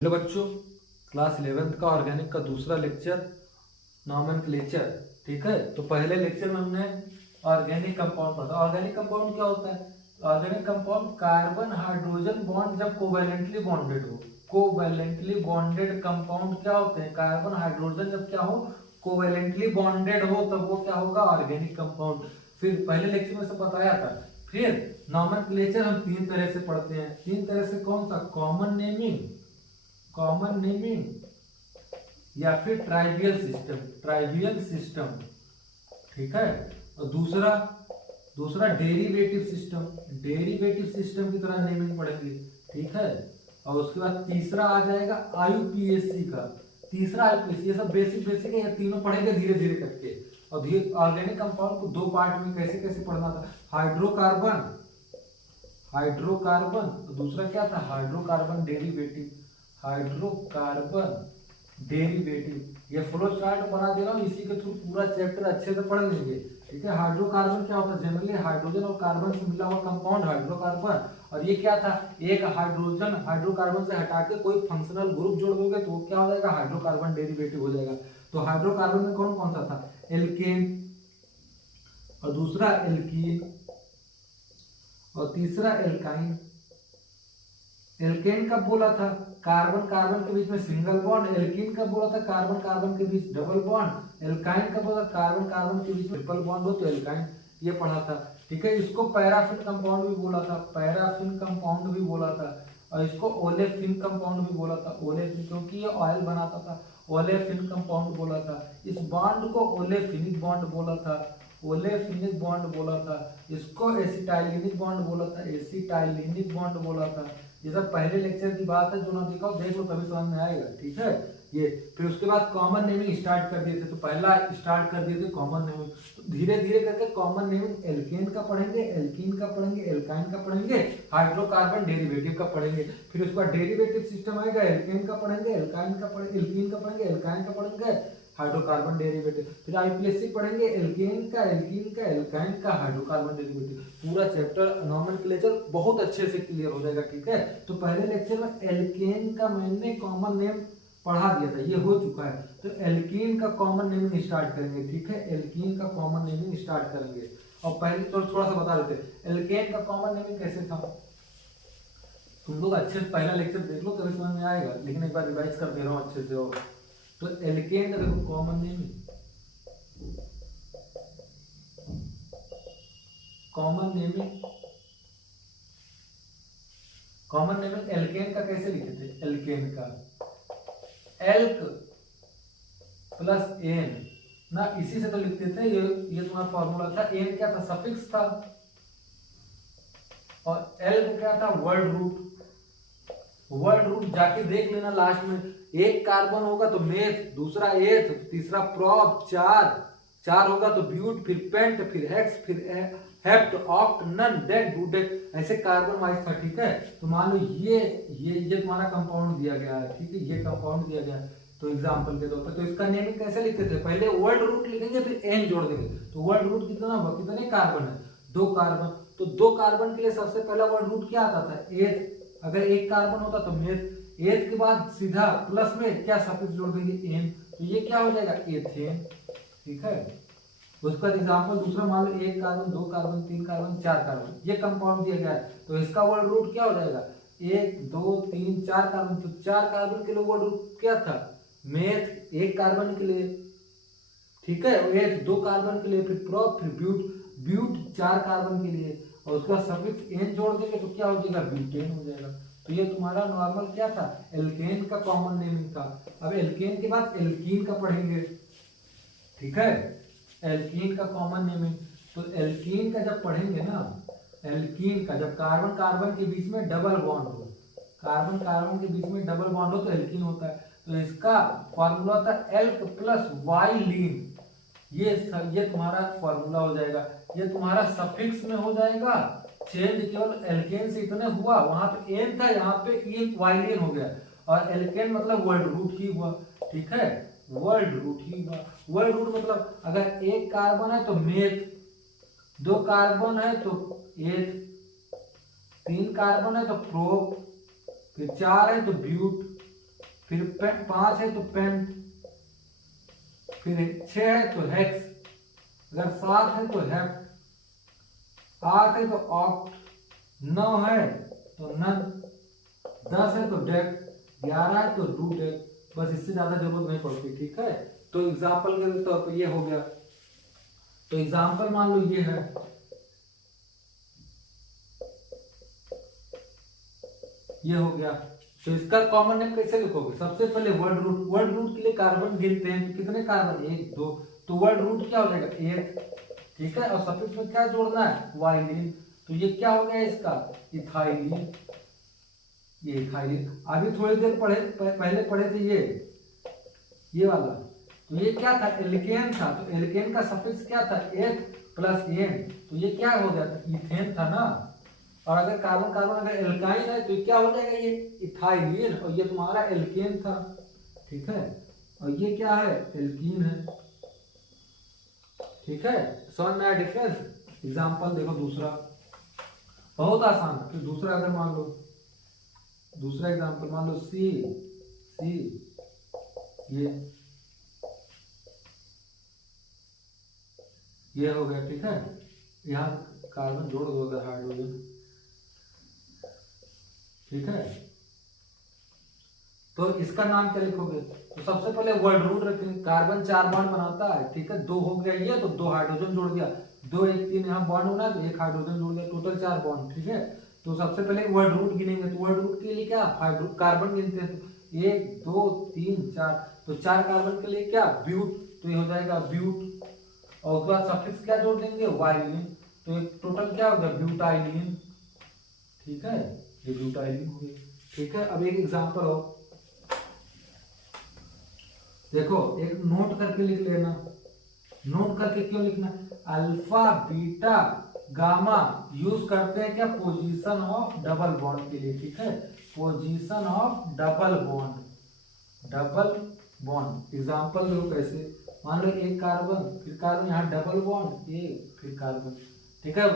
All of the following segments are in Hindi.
हेलो बच्चों, क्लास 11th का ऑर्गेनिक का दूसरा लेक्चर नॉमेनक्लेचर। ठीक है, तो पहले लेक्चर में हमने ऑर्गेनिक कंपाउंड पढ़ा। ऑर्गेनिक कंपाउंड क्या होता है? Organic compound carbon hydrogen bond जब कोवैलेंटली बॉन्डेड हो। कोवैलेंटली बॉन्डेड कंपाउंड क्या होते हैं? कार्बन हाइड्रोजन जब क्या हो, कोवैलेंटली बॉन्डेड हो, तब वो क्या होगा? Organic compound. फिर पहले लेक्चर में से बताया था। फिर नॉमेनक्लेचर हम तीन तरह से पढ़ते हैं। तीन तरह से कौन सा? कॉमन नेमिंग या फिर ट्राइवियल सिस्टम। ठीक है, और दूसरा डेरिवेटिव सिस्टम की तरह नेमिंग पढ़ेंगे। ठीक है, और उसके बाद तीसरा आ जाएगा आईयूपीएसी का। तीसरा आईयूपीएसी, ये सब बेसिक है, ये तीनों पढ़ेंगे धीरे धीरे करके। और ऑर्गेनिक कंपाउंड को दो पार्ट में कैसे कैसे पढ़ना था। हाइड्रोकार्बन, दूसरा क्या था? Hydrocarbon derivative. ये फ्लो चार्ट बना दे रहा हूँ, इसी के थ्रू पूरा चैप्टर अच्छे से पढ़ लेंगे। ठीक है, हाइड्रोकार्बन क्या होता है? जनरली हाइड्रोजन और कार्बन से मिला हुआ कंपाउंड हाइड्रोकार्बन। और ये क्या था? एक हाइड्रोजन हाइड्रोकार्बन से हटा के कोई फंक्शनल ग्रुप जोड़ दोगे तो वो क्या हो जाएगा? हाइड्रोकार्बन डेरिवेटिव हो जाएगा। तो हाइड्रोकार्बन में कौन कौन सा था? एल्केन, और दूसरा एल्कीन, और तीसरा एल्काइन। एल्केन कब बोला था? कार्बन कार्बन के बीच में सिंगल बॉन्ड। एल्कीन कब बोला था? कार्बन कार्बन के बीच डबल बॉन्ड। एल्काइन कब बोला? कार्बन कार्बन के बीच में ट्रिपल बॉन्ड हो तो एल्काइन। ये पढ़ा था। ठीक है, इसको पैराफिन कंपाउंड भी बोला था, और इसको ओलेफिन कंपाउंड भी बोला था। ओलेफिन क्योंकि ये ऑयल बनाता था, ओलेफिन कंपाउंड बोला था। इस बॉन्ड को ओलेफिनिक बॉन्ड बोला था। इसको एसिटाइलिनिक बॉन्ड बोला था। ये सब पहले लेक्चर की बात है, जो ना देखा देख लो, तभी समझ में आएगा। ठीक है, ये फिर उसके बाद कॉमन नेमिंग स्टार्ट कर दिए थे। तो पहला स्टार्ट कर दिए थे कॉमन नेमिंग। तो धीरे धीरे करके कॉमन नेमिंग एल्केन का पढ़ेंगे, एल्कीन का पढ़ेंगे, एल्काइन का पढ़ेंगे, हाइड्रोकार्बन डेरिवेटिव का पढ़ेंगे। फिर उसके बाद डेरिवेटिव सिस्टम आएगा, एल्केन का पढ़ेंगे, एल्कीन का पढ़ेंगे, एल्काइन का पढ़ेंगे, हाइड्रोकार्बन डेरिवेटिव। फिर आईपीएससी पढ़ेंगे, एल्केन का, एल्काइन का, हाइड्रोकार्बन डेरिवेटिव। पूरा चैप्टर नॉमेनक्लेचर बहुत अच्छे से क्लियर हो जाएगा। ठीक है, तो पहले लेक्चर में एल्केन का मैंने कॉमन नेम पढ़ा दिया था, ये हो चुका है। तो एल्कीन का कॉमन नेमिंग स्टार्ट करेंगे। ठीक है, एल्कीन का कॉमन नेमिंग स्टार्ट करेंगे। और पहले तो थोड़ा सा बता देते एल्केन का कॉमन नेमिंग कैसे था। तुम लोग अच्छे से पहला लेक्चर देख लो, तभी समझ में आएगा, लेकिन एक बार रिवाइज कर दे रहा हूँ अच्छे से। और तो एल्केन का देखो कॉमन नेमिंग एल्केन का कैसे लिखे थे? एल्केन का एल्क प्लस एन ना, इसी से तो लिखते थे। ये तुम्हारा फॉर्मूला था। एन क्या था? सफिक्स था। और एल्क क्या था? वर्ड रूट जाके देख लेना लास्ट में। एक कार्बन होगा तो मेथ, दूसरा एथ, तीसरा प्रॉप, चार होगा तो ब्यूट, फिर पेंट, फिर हेक्स, फिर हेप्ट, ऑक्ट, नन, डेड, डूडेड, ऐसे कार्बन वाइज था। ठीक है, तो मान लो ये तुम्हारा कंपाउंड दिया गया है। ठीक है, ये कंपाउंड दिया गया है। तो एग्जांपल के तौर पे तो इसका नेमिंग कैसे लिखते थे? पहले वर्ड रूट लिखेंगे, फिर एन जोड़ देंगे। तो वर्ड रूट कितना होगा? कितने कार्बन है? 2 कार्बन। तो 2 कार्बन के लिए सबसे पहला वर्ड रूट क्या आता था? एथ। अगर एक कार्बन होता तो मेथ। एथ के बाद सीधा प्लस में क्या सफिक्स जोड़ देंगे? एन। तो ये क्या हो जाएगा? एथेन। ठीक है, उसका एग्जांपल दूसरा मान लो 1 कार्बन, 2 कार्बन, 3 कार्बन, 4 कार्बन, ये कंपाउंड दिया गया है। तो इसका वर्ड रूट क्या हो जाएगा? 1 2 3 4 कार्बन। तो 4 कार्बन के लिए वर्ड रूट क्या था? मेथ 1 कार्बन के लिए। ठीक है, एथ 2 कार्बन के लिए, फिर प्रोप, फिर ब्यूट 4 कार्बन के लिए, और उसका सफिक्स एन जोड़ देंगे तो क्या हो जाएगा? ब्यूटेन हो जाएगा। तो ये तुम्हारा नॉर्मल क्या था? एल्केन का कॉमन नेमिंग था। अब एल्केन के बाद एल्कीन का पढ़ेंगे। ठीक है, एल्कीन का कॉमन नेमिंग। तो एल्कीन का जब पढ़ेंगे ना, एल्कीन का जब कार्बन कार्बन के बीच में डबल बॉन्ड हो, तो एल्कीन होता है। तो इसका फॉर्मूला था एल्क प्लस वाइलीन। ये तुम्हारा फॉर्मूला हो जाएगा। ये तुम्हारा सफिक्स में हो जाएगा चेंज, केवल एल्केन से इतने हुआ, वहां पे एन था, यहाँ पे ई वाइलीन हो गया। और एल्केन मतलब वर्ड रूट ही हुआ। ठीक है, वर्ड रूट ही हुआ। वर्ड रूट मतलब अगर 1 कार्बन है तो मेथ, 2 कार्बन है तो एथ, 3 कार्बन है तो प्रोप, फिर 4 है तो ब्यूट, 5 है तो पेंट, फिर 6 है तो हेक्स, अगर 7 है तो हेप्ट, 8 है तो ऑक्ट, 9 है तो नन, 10 है तो डेक, 11 है तो डू डेक। बस इससे ज्यादा जरूरत नहीं पड़ती, ठीक है। तो एग्जाम्पल के तौर पर ये हो गया। तो एग्जाम्पल मान लो ये है, ये हो गया। तो इसका कॉमन नेम कैसे लिखोगे? सबसे पहले वर्ड रूट, वर्ड रूट के लिए कार्बन गिनते हैं, तो कितने कार्बन? 1 2, तो वर्ड रूट क्या हो जाएगा? 1, ठीक है। और सफिक्स में क्या जोड़ना है? वाइलिन। तो ये क्या हो गया इसका? इथाइलिन, ये इथाइलिन। अभी थोड़ी देर पहले पढ़े थे ये वाला, तो ये क्या था? एल्केन था। तो एल्केन का सफिक्स क्या था? एथ प्लस एन, तो ये क्या हो गया था? इथेन था ना। और अगर कार्बन कार्बन अगर एल्काइन है तो क्या हो जाएगा? ये इथाइलिन, और ये तुम्हारा एल्केन था, ठीक है। और ये क्या है? एल्कीन है, ठीक है। समझ में आया डिफरेंस? एग्जाम्पल देखो दूसरा, बहुत आसान है। फिर दूसरा अगर मान लो, दूसरा एग्जाम्पल मान लो सी ये हो गया, ठीक है। यहाँ कार्बन जोड़ दो अगर हाइड्रोजन, ठीक है। तो इसका नाम क्या लिखोगे? तो सबसे पहले वर्ड रूट रखेंगे। कार्बन 4 बॉन्ड बनाता है, ठीक है। 2 हो गया ये, तो 2 हाइड्रोजन जोड़ दिया, 2 1 3 यहाँ बॉन्ड होना, तो 1 हाइड्रोजन जोड़ दिया, टोटल 4 बॉन्ड, ठीक है। तो सबसे पहले वर्ड रूट गिनेंगे। तो वर्ड रूट के लिए क्या? कार्बन गिनते हैं। तो 1 2 3 4, तो 4 कार्बन के लिए क्या? ब्यूट, तो ये हो जाएगा ब्यूट। और उसके बाद सफिक्स क्या जोड़ देंगे? वाइलिन, तो एक टोटल क्या हो गया? ब्यूटाइलिन, ठीक है। ये ब्यूटाइलिन हो गया, ठीक है। अब एक एग्जांपल हो, देखो एक नोट करके लिख लेना। नोट करके क्यों लिखना? अल्फा बीटा गामा यूज करते हैं क्या? पोजीशन ऑफ डबल बॉन्ड के लिए, ठीक है। Position of double bond, double bond. Example देखो कैसे, मान लो एक कार्बन, फिर कार्बन, यहाँ डबल बॉन्ड, एक फिर कार्बन, ठीक है।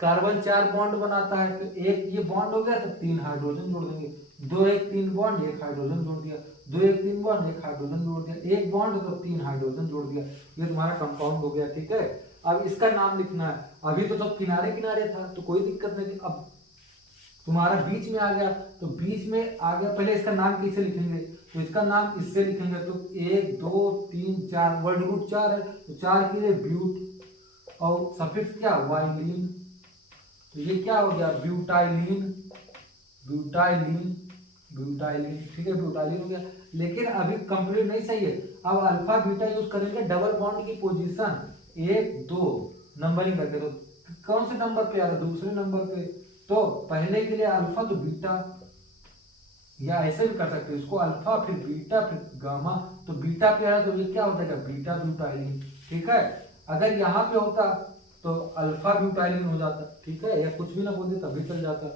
कार्बन 4 बॉन्ड बनाता है, तो एक ये बॉन्ड हो गया, तो 3 हाइड्रोजन जोड़ देंगे। 2 1 3 बॉन्ड, 1 हाइड्रोजन जोड़ दिया, 2 1 3 बॉन्ड, 1 हाइड्रोजन जोड़ दिया, 1 बॉन्ड तो 3 हाइड्रोजन जोड़ दिया। ये तुम्हारा कंपाउंड हो गया, ठीक है। अब इसका नाम लिखना है। अभी तो सब किनारे किनारे था, तो कोई दिक्कत नहीं थी। अब तुम्हारा बीच में आ गया, तो बीच में आ गया, पहले इसका नाम कैसे लिखेंगे? तो इसका नाम इससे लिखेंगे। तो 1 2 3 4, वर्ड रूट 4 है, तो 4 के लिए ब्यूट, और सफिक्स क्या? वाइलिन, तो ये क्या हो गया? ब्यूटाइलिन, ब्यूटाइलिन, ब्यूटाइलिन, ठीक है। ब्यूटाइलिन हो गया। लेकिन अभी कंप्लीट नहीं सही है। अब अल्फा बीटा यूज करेंगे डबल बॉन्ड की पोजीशन 1 2 नंबरिंग करके। तो कौन से नंबर पे आ रहा है? दूसरे नंबर पे। तो पहले के लिए अल्फा तो बीटा, या ऐसे भी कर सकते हो इसको, अल्फा फिर बीटा फिर गामा। तो बीटा पे आया तो ये क्या हो जाएगा? बीटा ब्यूटाइलिन, ठीक है। अगर यहाँ पे होता तो अल्फा ब्यूटाइलिन हो जाता, ठीक है। या कुछ भी ना बोलते तब भी चल जाता,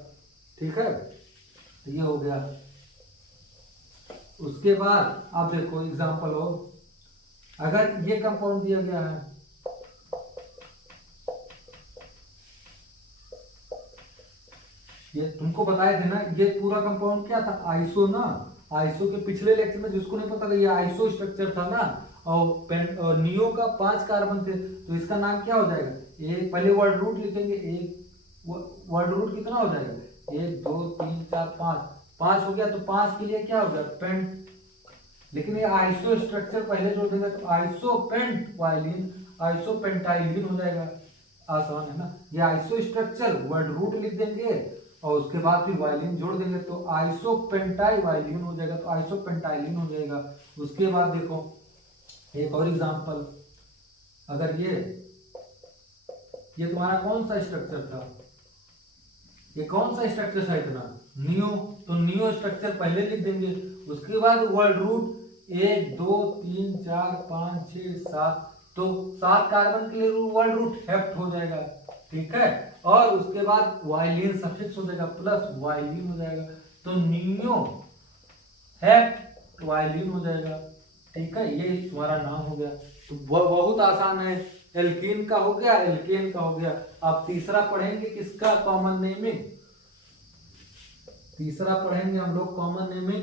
ठीक है। तो ये हो गया। उसके बाद आप देखो एग्जांपल हो, अगर ये कंपाउंड दिया गया है, ये तुमको बताए थे ना, ये पूरा कंपाउंड क्या था? आइसो ना। आइसो के पिछले लेक्चर में जिसको नहीं पता था, ये आइसो स्ट्रक्चर था ना। और नियो का 5 कार्बन थे, तो इसका नाम क्या हो जाएगा? एक पहले वर्ड रूट लिखेंगे। एक वर्ड रूट कितना हो जाएगा? 1 2 3 4 5, 5 हो गया, तो 5 के लिए क्या हो गया? पेंट। लेकिन ये आइसो स्ट्रक्चर पहले जोड़ देंगे, तो आइसो पेंट वाइलिन, आइसो पेंटाइलिन हो जाएगा। आसान है ना। ये आइसो स्ट्रक्चर वर्ड रूट लिख देंगे, और उसके बाद फिर वाइलिन जोड़ देंगे, तो आइसो पेंटाई वाइलिन हो जाएगा। तो आइसो पेंटाइलिन हो जाएगा। उसके बाद देखो एक और एग्जांपल, अगर ये तुम्हारा कौन सा स्ट्रक्चर था? ये कौन सा स्ट्रक्चर था इतना? नियो। तो नियो स्ट्रक्चर पहले लिख देंगे। उसके बाद वर्ड रूट 1 2 3 4 5 6 7, तो 7 कार्बन के लिए वर्ड रूट हेप्ट हो जाएगा, ठीक है। और उसके बाद वाइलिन सफिक्स हो जाएगा, प्लस वाइलिन हो जाएगा, तो नियो हेप्ट वाइलिन हो जाएगा, ठीक है। ये तुम्हारा नाम हो गया। तो बहुत आसान है। एल्कीन का हो गया, एल्केन का हो गया। अब तीसरा पढ़ेंगे किसका? Common naming. तीसरा पढ़ेंगे हम लोग कॉमन नेमिंग।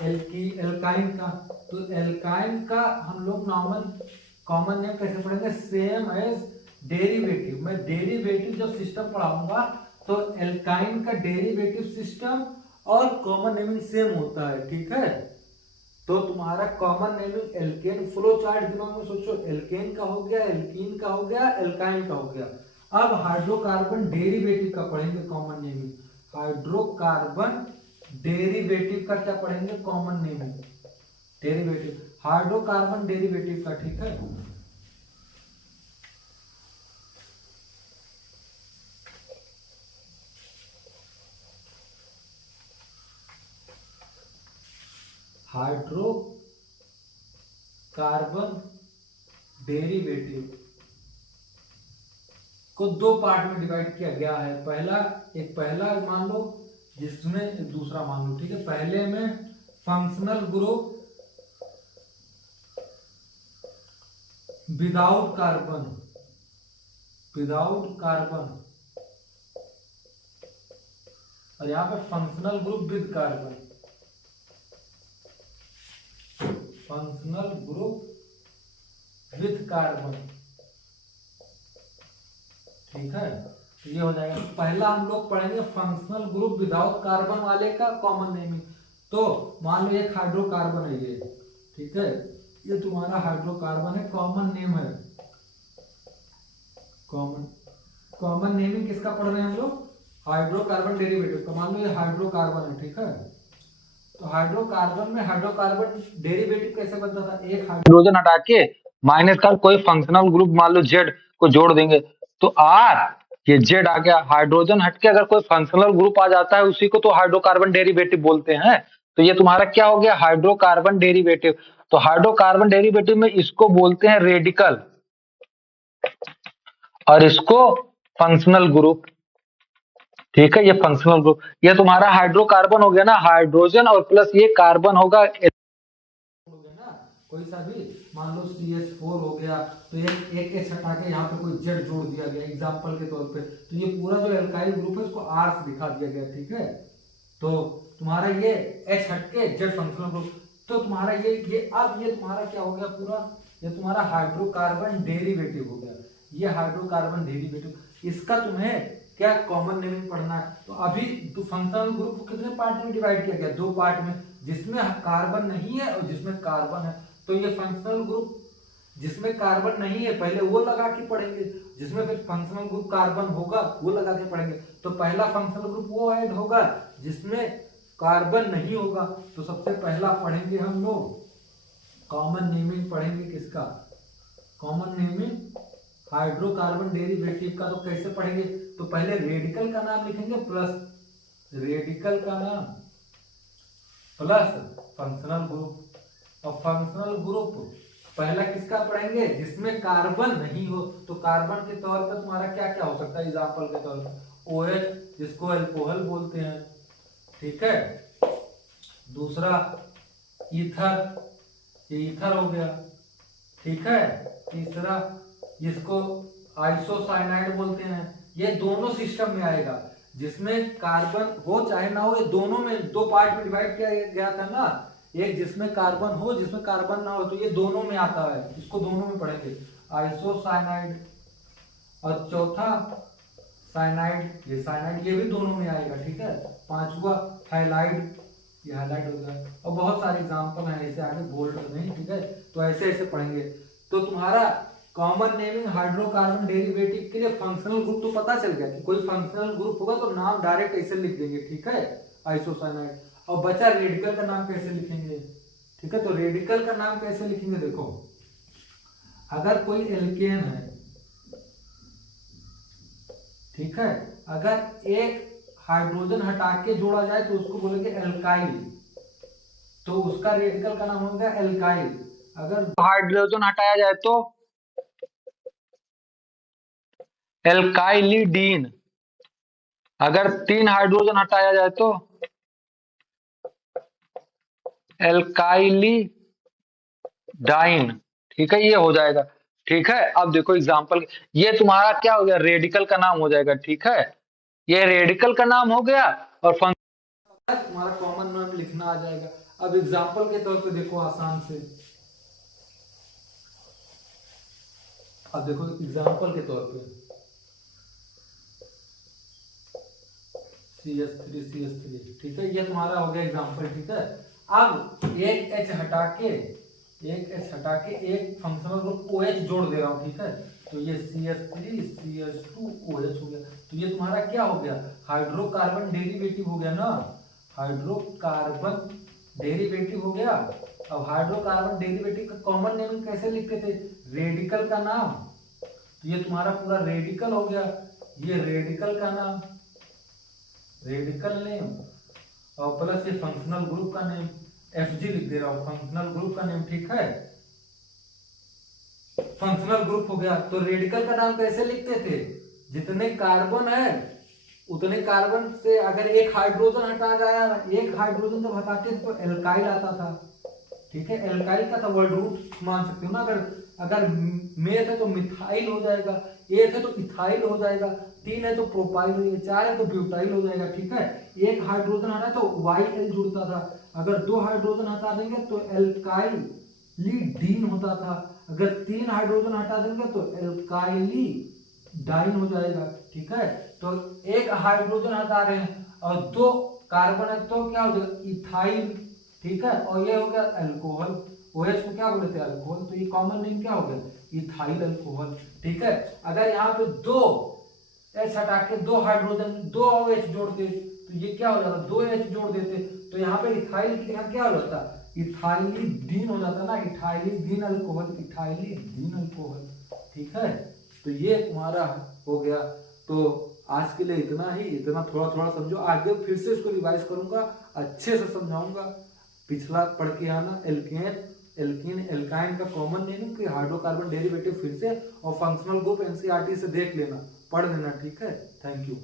एल्काइन का, तो एल्काइन का हम लोग नॉर्मल कॉमन नेम कैसे पढ़ेंगे, सेम एज डेरिवेटिव। मैं डेरिवेटिव जब सिस्टम पढ़ाऊंगा तो एल्काइन का डेरिवेटिव सिस्टम और कॉमन नेमिंग सेम होता है, ठीक है। तो तुम्हारा common naming alkane, flow chart दिमाग में सोचो, एल्केन का हो गया, एल्कीन का हो गया, एल्काइन का हो गया। अब हाइड्रोकार्बन डेरिवेटिव का पढ़ेंगे कॉमन नेमिंग। हाइड्रोकार्बन डेरिवेटिव का क्या पढ़ेंगे, common naming derivative, hydrocarbon derivative का, ठीक है। हाइड्रोकार्बन डेरिवेटिव को दो पार्ट में डिवाइड किया गया है। पहला मान लो, जिसमें दूसरा मान लो, ठीक है। पहले में फंक्शनल ग्रुप विदाउट कार्बन, और यहां पे functional group with carbon, functional group with carbon, ठीक है। तो ये हो जाएगा। पहला हम लोग पढ़ेंगे फंक्शनल ग्रुप विदाउट कार्बन वाले का कॉमन नेमिंग। तो मान लो एक हाइड्रोकार्बन है ये, ठीक है, ये तुम्हारा हाइड्रोकार्बन है, कॉमन नेम है, कॉमन नेमिंग किसका पढ़ रहे हैं हम लोग, हाइड्रोकार्बन डेरिवेटिव का। मान लो ये हाइड्रोकार्बन है, ठीक है। तो हाइड्रोकार्बन में हाइड्रोकार्बन डेरिवेटिव कैसे बनता था, एक हाइड्रोजन हटा के माइनस का कोई फंक्शनल ग्रुप मान लो जेड को जोड़ देंगे तो आर, ये जेड आ गया। हाइड्रोजन हटके अगर कोई फंक्शनल ग्रुप आ जाता है उसी को तो हाइड्रोकार्बन डेरिवेटिव बोलते हैं। तो ये तुम्हारा क्या हो गया, हाइड्रोकार्बन डेरिवेटिव। तो हाइड्रोकार्बन डेरिवेटिव में इसको बोलते हैं रेडिकल और इसको फंक्शनल ग्रुप, ठीक है। ये फंक्शनल ग्रुप, ये तुम्हारा हाइड्रोकार्बन हो गया ना, हाइड्रोजन और प्लस ये कार्बन होगा ना, कोई सा भी मान लो CH4 हो गया, तो एक H हटा के यहाँ पे कोई Z जोड़ दिया गया एग्जांपल के तौर पे, तो ये पूरा जो एल्काइल ग्रुप है उसको R से दिखा दिया गया, ठीक है। तो तुम्हारा ये H हट के Z फंक्शनल ग्रुप, तो तुम्हारा ये अब ये तुम्हारा क्या हो गया पूरा, ये तुम्हारा हाइड्रोकार्बन डेरिवेटिव हो गया। ये हाइड्रोकार्बन डेरिवेटिव, इसका तुम्हें क्या कॉमन नेमिंग पढ़ना है। तो अभी तो फंक्शनल ग्रुप को कितने पार्ट में डिवाइड किया गया, दो पार्ट में, जिसमें कार्बन नहीं है और जिसमें कार्बन है। तो ये फंक्शनल ग्रुप जिसमें कार्बन नहीं है पहले वो लगा के पढ़ेंगे, जिसमें फिर फंक्शनल ग्रुप कार्बन होगा वो लगा के पढ़ेंगे। तो पहला फंक्शनल ग्रुप वो ऐड होगा जिसमें कार्बन नहीं होगा। तो सबसे पहला पढ़ेंगे हम लोग कॉमन नेमिंग, पढ़ेंगे किसका, कॉमन नेमिंग हाइड्रोकार्बन डेरिवेटिव का। तो कैसे पढ़ेंगे, तो पहले रेडिकल का नाम लिखेंगे प्लस रेडिकल का नाम प्लस फंक्शनल ग्रुप, और फंक्शनल ग्रुप पहला किसका पढ़ेंगे, जिसमें कार्बन नहीं हो। तो कार्बन के तौर पर तुम्हारा क्या क्या हो सकता है, एग्जांपल के तौर पर OH जिसको अल्कोहल बोलते हैं, ठीक है। दूसरा ईथर, ये ईथर हो गया, ठीक है। तीसरा इसको आइसोसाइनाइड बोलते हैं। ये दोनों सिस्टम में आएगा, जिसमें कार्बन हो चाहे ना हो, ये दोनों में दो पार्ट में डिवाइड किया गया था ना, एक जिसमें कार्बन हो जिसमें कार्बन ना हो, तो ये दोनों में आता है, इसको दोनों में पढ़ेंगे, आइसोसाइनाइड। और चौथा साइनाइड, ये साइनाइड ये भी दोनों में आएगा, ठीक है। पांचवा हाइलाइड, ये हाइलाइट हो गया, और बहुत सारे एग्जांपल हैं ऐसे आगे बोल्ड नहीं, ठीक है। तो ऐसे ऐसे पढ़ेंगे। तो तुम्हारा कॉमन नेमिंग हाइड्रोकार्बन डेरिवेटिव के लिए फंक्शनल ग्रुप तो पता चल गया कि कोई फंक्शनल ग्रुप होगा तो नाम डायरेक्ट ऐसे लिख देंगे, ठीक है, आइसोसाइनाइड। और बचा रेडिकल का नाम कैसे लिखेंगे, ठीक है। तो रेडिकल का नाम कैसे लिखेंगे, देखो अगर कोई एल्केन है, ठीक है, अगर एक हाइड्रोजन हटा के जोड़ा जाए तो उसको बोलेंगे एल्काइल, तो उसका रेडिकल का नाम होगा एल्काइल। अगर हाइड्रोजन हटाया जाए तो एल्काइलिडीन, अगर 3 हाइड्रोजन हटाया जाए तो एल्काइलिडाइन, ठीक है, ये हो जाएगा, ठीक है। अब देखो एग्जांपल, ये तुम्हारा क्या हो गया, रेडिकल का नाम हो जाएगा, ठीक है, ये रेडिकल का नाम हो गया। और तुम्हारा कॉमन नाम लिखना आ जाएगा। अब एग्जाम्पल के तौर पे देखो आसान से, अब देखो एग्जाम्पल के तौर पे CH3 ठीक है, ये तुम्हारा हो गया एग्जाम्पल। ठीक है, अब एक H हटा के एक फंक्शनल ग्रुप OH जोड़ दे रहा हूं। ठीक है, तो ये CH3 CH2 OH हो गया। तो ये तुम्हारा क्या हो गया, हाइड्रोकार्बन डेरिवेटिव हो गया ना, हाइड्रोकार्बन डेरिवेटिव हो गया। अब हाइड्रोकार्बन डेरिवेटिव का कॉमन नेम कैसे लिखते थे, रेडिकल का नाम। तो ये तुम्हारा पूरा रेडिकल हो गया, ये रेडिकल का नाम, रेडिकल नेम, और प्लस ये फंक्शनल ग्रुप का नेम, FG लिख दे रहा हूं, फंक्शनल ग्रुप का नेम। ठीक है, फंक्शनल ग्रुप हो गया। तो रेडिकल का नाम कैसे लिखते थे, जितने कार्बन है उतने कार्बन से अगर एक हाइड्रोजन हटा जाए, एक हाइड्रोजन जब हटाते थे तो एल्काइल आता था। ठीक है, एल्काइल का था वर्ड रूट मान सकते हो ना, अगर मेथ है तो मिथाइल हो जाएगा, एक है तो इथाइल हो जाएगा, 3 है तो प्रोपाइल हो जाएगा, 4 है तो ब्यूटाइल हो जाएगा। ठीक है, एक हाइड्रोजन हटा तो YL जुड़ता था, अगर 2 हाइड्रोजन हटा देंगे तो एल्काइलिडीन होता था, अगर 3 हाइड्रोजन हटा देंगे तो एल्काइलिडाइन हो जाएगा। ठीक है, तो एक हाइड्रोजन हटा रहे हैं और 2 कार्बन है तो क्या हो जाएगा, इथाइल। ठीक है, और ये हो गया अल्कोहल, OH को क्या बोले थे, अल्कोहल। तो ये कॉमन नेम क्या हो गया, इथाइल अल्कोहल। ठीक है, अगर यहाँ पे 2 H हटा के 2 हाइड्रोजन 2 OH जोड़ते तो ये क्या हो जाता, 2 H जोड़ देते तो यहाँ पे इथाइल की जगह क्या हो जाता, इथाइलिडीन हो जाता ना, इथाइलिडीन अल्कोहल, इथाइलिडीन अल्कोहल। ठीक है, तो ये तुम्हारा हो गया। तो आज के लिए इतना ही, इतना थोड़ा थोड़ा समझो, आगे फिर से इसको रिवाइज करूंगा, अच्छे से समझाऊंगा। पिछला पढ़ के आना, एल्कीन एल्काइन का कॉमन नेम कि हाइड्रोकार्बन डेरिवेटिव फिर से, और फंक्शनल ग्रुप NCERT से देख लेना, पढ़ लेना। ठीक है, थैंक यू।